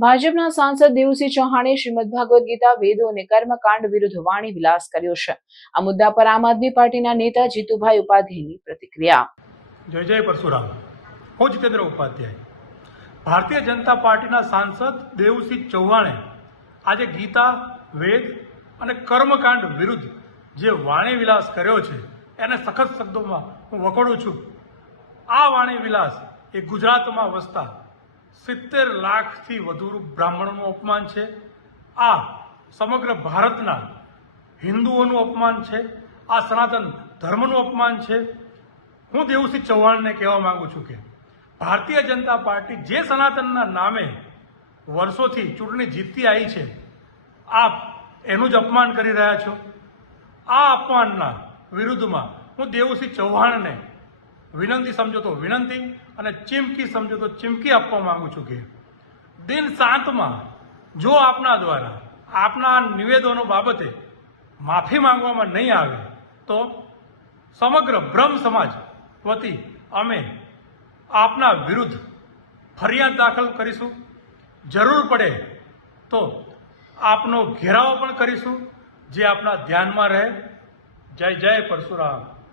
ભાજપના સાંસદ દેવુસિંહ ચૌહાણે શ્રીમદ ભાગવત ગીતા, વેદો અને કર્મકાંડ વિરુદ્ધ વાણી વિલાસ કર્યો છે। આ મુદ્દા પર આમ આદમી પાર્ટીના નેતા જીતુભાઈ ઉપાધ્યાયની પ્રતિક્રિયા। જય જય પરશુરામ। હું જીતેન્દ્ર ઉપાધ્યાય। ભારતીય જનતા પાર્ટીના સાંસદ દેવુસિંહ ચૌહાણે આજે ગીતા, વેદ અને કર્મકાંડ વિરુદ્ધ જે વાણી વિલાસ કર્યો છે એને સખત શબ્દોમાં હું વખોડું છું। આ વાણી વિલાસ એ ગુજરાતમાં વસતા 70 લાખથી વધુ બ્રાહ્મણોનું અપમાન છે। આ સમગ્ર ભારતના હિન્દુઓનું અપમાન છે। આ સનાતન ધર્મનું અપમાન છે। હું દેવુસિંહ ચૌહાણને કહેવા માંગુ છું કે ભારતીય જનતા પાર્ટી જે સનાતનના નામે વર્ષોથી ચૂંટણી જીતતી આવી છે, આપ એનું જ અપમાન કરી રહ્યા છો। આ અપમાનના વિરુદ્ધમાં હું દેવુસિંહ ચૌહાણને વિનંતી સમજો તો વિનંતી અને ચીમકી સમજો તો ચીમકી આપવા માંગુ છું કે દિન 7માં જો આપના દ્વારા આપના નિવેદનો બાબતે માફી માંગવામાં નહીં આવે તો સમગ્ર બ્રહ્મ સમાજ વતી અમે આપના વિરુદ્ધ ફરિયાદ દાખલ કરીશું। જરૂર પડે તો આપનો ઘેરાવો પણ કરીશું, જે આપના ધ્યાનમાં રહે। જય જય પરશુરામ।